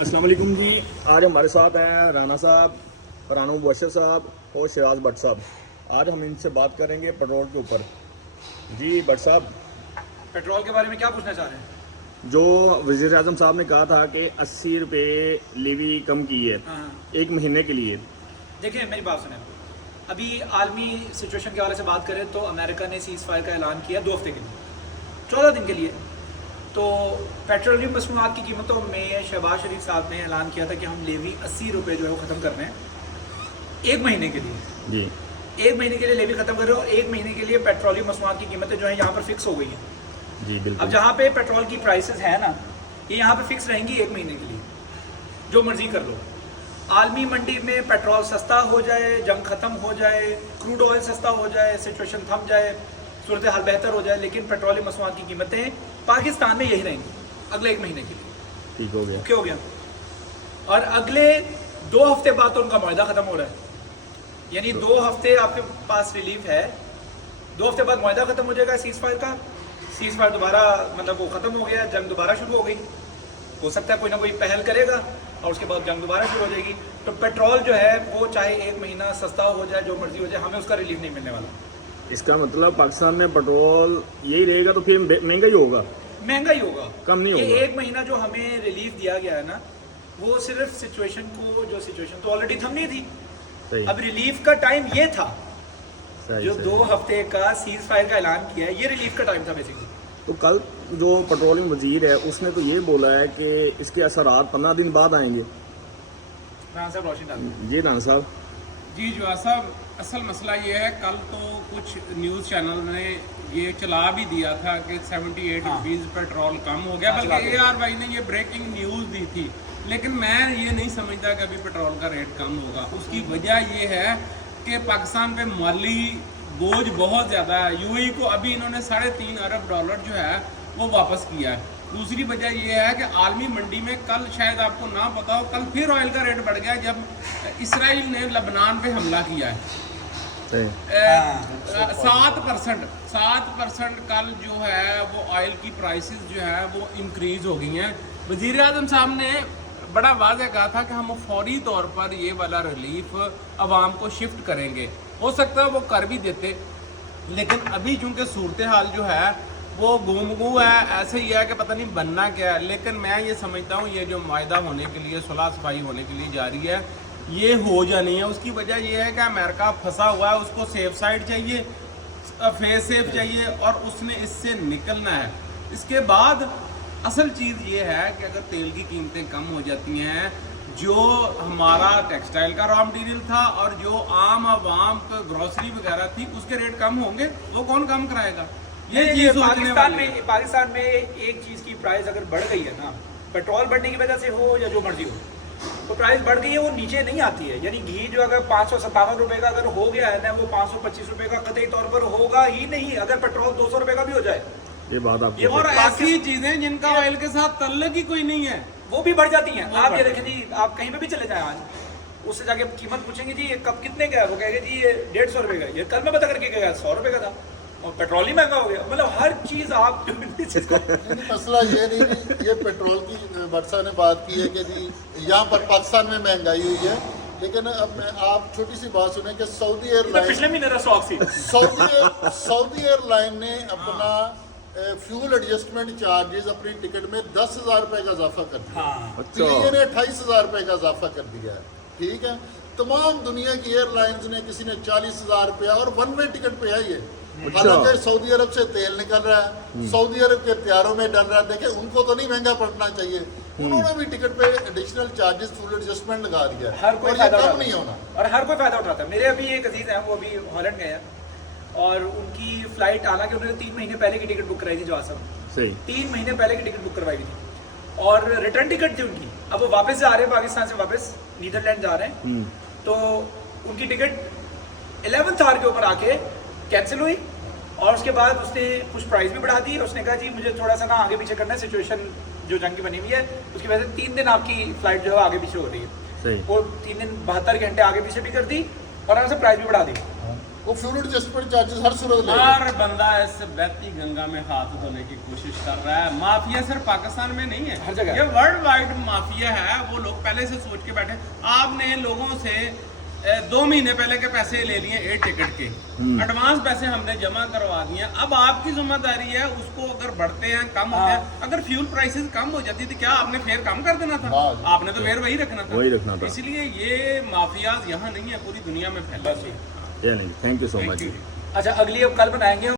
अस्सलाम वालेकुम जी। आज हमारे साथ हैं राना साहब, फरहान मुबशर साहब और शराज भट्ट साहब। आज हम इनसे बात करेंगे पेट्रोल के ऊपर। जी भट्ट साहब, पेट्रोल के बारे में क्या पूछना चाह रहे हैं? जो वज़ीर आज़म साहब ने कहा था कि 80 रुपये लीवी कम की है हाँ, एक महीने के लिए। देखिए मेरी बात सुने। अभी आलमी सिचुएशन के हवाले से बात करें तो अमेरिका ने सीज़ फायर का ऐलान किया 2 हफ्ते के लिए, 14 दिन के लिए। तो पेट्रोलियम मसनूआत की कीमतों में शहबाज शरीफ साहब ने ऐलान किया था कि हम लेवी 80 रुपये जो है वो ख़त्म कर रहे हैं 1 महीने के लिए। जी 1 महीने के लिए लेवी ख़त्म कर रहे हो और 1 महीने के लिए पेट्रोलियम मसनूआत की कीमतें जो है यहाँ पर फिक्स हो गई हैं। जी अब बिल्कुल। जहाँ पे पेट्रोल की प्राइसेस है ना, ये यहाँ पे फिक्स रहेंगी 1 महीने के लिए, जो मर्जी कर लो। आलमी मंडी में पेट्रोल सस्ता हो जाए, जंग ख़त्म हो जाए, क्रूड ऑयल सस्ता हो जाए, सिचुएशन थम जाए, सूरत हाल बेहतर हो जाए, लेकिन पेट्रोलियम मसनूआत की कीमतें पाकिस्तान में यही रहेंगी अगले 1 महीने के लिए। ठीक हो गया। ओके हो गया। और अगले 2 हफ्ते बाद तो उनका मुआहदा ख़त्म हो रहा है, यानी 2 हफ्ते आपके पास रिलीफ है। 2 हफ्ते बाद मुआहदा ख़त्म हो जाएगा सीज़ फायर का। सीज़ फायर दोबारा मतलब वो ख़त्म हो गया, जंग दोबारा शुरू हो गई। हो सकता है कोई ना कोई पहल करेगा और उसके बाद जंग दोबारा शुरू हो जाएगी। तो पेट्रोल जो है वो चाहे 1 महीना सस्ता हो जाए, जो मर्जी हो जाए, हमें उसका रिलीफ नहीं मिलने वाला। इसका मतलब पाकिस्तान में पेट्रोल यही रहेगा तो फिर महंगा ही होगा, महंगा ही होगा, कम नहीं ये होगा। 1 महीना जो हमें रिलीफ दिया गया है ना, वो सिर्फ सिचुएशन को, जो सिचुएशन तो ऑलरेडी थमनी थी, सही अब रिलीफ का टाइम ये था। सही जो सही। 2 हफ्ते का सीज फायर का ऐलान किया है, ये रिलीफ का टाइम था बेसिकली। तो कल जो पेट्रोलियम वजीर है उसने तो ये बोला है कि इसके असरात 15 दिन बाद आएंगे। राना साहब रोशन डाल। जी राना साहब। जी जवा साहब, असल मसला ये है, कल तो कुछ न्यूज़ चैनल ने ये चला भी दिया था कि 78 हाँ। रुपीज़ पेट्रोल कम हो गया, हाँ, चला बल्कि दिया। ARY ने ये ब्रेकिंग न्यूज़ दी थी। लेकिन मैं ये नहीं समझता कि अभी पेट्रोल का रेट कम होगा। उसकी वजह ये है कि पाकिस्तान पे माली बोझ बहुत ज़्यादा है। UAE को अभी इन्होंने $3.5 अरब जो है वो वापस किया है। दूसरी वजह यह है कि आलमी मंडी में कल, शायद आपको ना पता हो, कल फिर ऑयल का रेट बढ़ गया जब इसराइल ने लबनान पे हमला किया है। 7% कल जो है वो ऑयल की प्राइसेस जो है वो इंक्रीज हो गई हैं। वज़ीर आज़म साहब ने बड़ा वाज़ेह कहा था कि हम फौरी तौर पर ये वाला रिलीफ आवाम को शिफ्ट करेंगे। हो सकता है वो कर भी देते, लेकिन अभी चूंकि सूरत हाल जो है वो गुमगू है, ऐसे ही है कि पता नहीं बनना क्या है। लेकिन मैं ये समझता हूँ ये जो मुआहदा होने के लिए, सुलह सफाई होने के लिए जा रही है, ये हो जानी है। उसकी वजह ये है कि अमेरिका फंसा हुआ है, उसको सेफ साइड चाहिए, फेस सेफ चाहिए और उसने इससे निकलना है। इसके बाद असल चीज़ ये है कि अगर तेल की कीमतें कम हो जाती हैं, जो हमारा टेक्सटाइल का रॉ मटीरियल था और जो आम आवाम को ग्रोसरी वगैरह थी उसके रेट कम होंगे, वो कौन कम कराएगा? ये चीज़ सोचने वाली है। पाकिस्तान में एक चीज़ की प्राइस अगर बढ़ गई है ना, पेट्रोल बढ़ने की वजह से हो या जो मर्जी हो, तो प्राइस बढ़ गई है, वो नीचे नहीं आती है। यानी घी जो अगर 557 रुपये का अगर हो गया है ना, वो 525 रुपये का कतई तौर पर होगा ही नहीं अगर पेट्रोल 200 रुपये का भी हो जाए। ये बात ये आपको और ऐसी चीजें जिनका ऑयल के साथ तल्लक ही कोई नहीं है, वो भी बढ़ जाती हैं। वो आप ये बढ़ देखें जी, आप कहीं पे भी चले जाएं आज, उससे जाके कीमत पूछेंगे जी ये कब कितने का है, वो कहेंगे जी ये 150 रुपये का है। ये कल मैं पता करके गया 100 रुपये का था और पेट्रोल ही महंगा हो गया। मतलब हर चीज़ आप नहीं, मसला ये नहीं, ये पेट्रोल की वर्षा ने बात की है कि जी यहाँ पर पाकिस्तान में महंगाई हुई है। लेकिन अब आप छोटी सी बात सुने कि सऊदी एयरलाइन, पिछले महीने का स्टॉक थी। सऊदी एयरलाइन ने अपना फ्यूल एडजस्टमेंट चार्जेस अपनी टिकट में 10,000 रुपये का इजाफा कर दिया। हाँ, तो ये ने 28,000 रुपये का इजाफा कर दिया है। ठीक है, तमाम दुनिया की एयरलाइंस ने, किसी ने 40,000 रुपया, और वन वे टिकट पे है ये। हालांकि सऊदी अरब से तेल निकल रहा है, सऊदी अरब के त्यारों में डल रहा है। देखे, उनको तो नहीं महंगा पड़ना चाहिए, उन्होंने भी टिकट पे एडिशनल चार्जेस, फ्यूल एडजस्टमेंट लगा दिया है। हर कोई और ये फायदा कम उठाता नहीं है। होना। और हर कोई फायदा उठाता है। मेरे अभी एक अजीज हैं, वो अभी हॉलैंड गए हैं और उनकी फ्लाइट, हालांकि उन्होंने 3 महीने पहले की टिकट बुक कराई थी। जवाब साहब, सही 3 महीने पहले की टिकट बुक करवाई थी और रिटर्न टिकट थी उनकी। अब वो वापस जा रहे हैं, पाकिस्तान से वापस नीदरलैंड जा रहे हैं, तो उनकी टिकट 11th आवर के ऊपर आके कैंसिल हुई और उसके बाद उसने कुछ प्राइस भी बढ़ा दी। उसने कहा जी मुझे थोड़ा सा ना आगे पीछे करना है, सिचुएशन जो जंग की बनी हुई है उसकी वजह से 3 दिन आपकी फ्लाइट जो है आगे पीछे हो रही है। सही। वो 3 दिन 72 घंटे आगे पीछे भी कर दी और आराम से प्राइस भी बढ़ा दी। वो फ्यूल एडजस्टमेंट चार्जेस हर सूरत लेगा। हर बंदा इस बहती गंगा में हाथ धोने की कोशिश कर रहा है। माफिया सिर्फ पाकिस्तान में नहीं है, हर जगह। ये वर्ल्ड वाइड माफिया है। वो लोग पहले से सोच के बैठे। आपने लोगों से 2 महीने पहले के पैसे ले लिए एयर टिकट के, एडवांस पैसे हमने जमा करवा दिए। अब आपकी जिम्मेदारी है उसको, अगर बढ़ते हैं कम होते हैं, अगर फ्यूल प्राइसेस कम हो जाती थी क्या आपने फेयर कम कर देना था? हाँ। आपने तो फेयर वही रखना था। वही रखना था। इसलिए ये माफियाज यहाँ नहीं है, पूरी दुनिया में फैला हुआ है। नहीं, थैंक यू सो मच। अच्छा, अगली अब कल बनाएंगे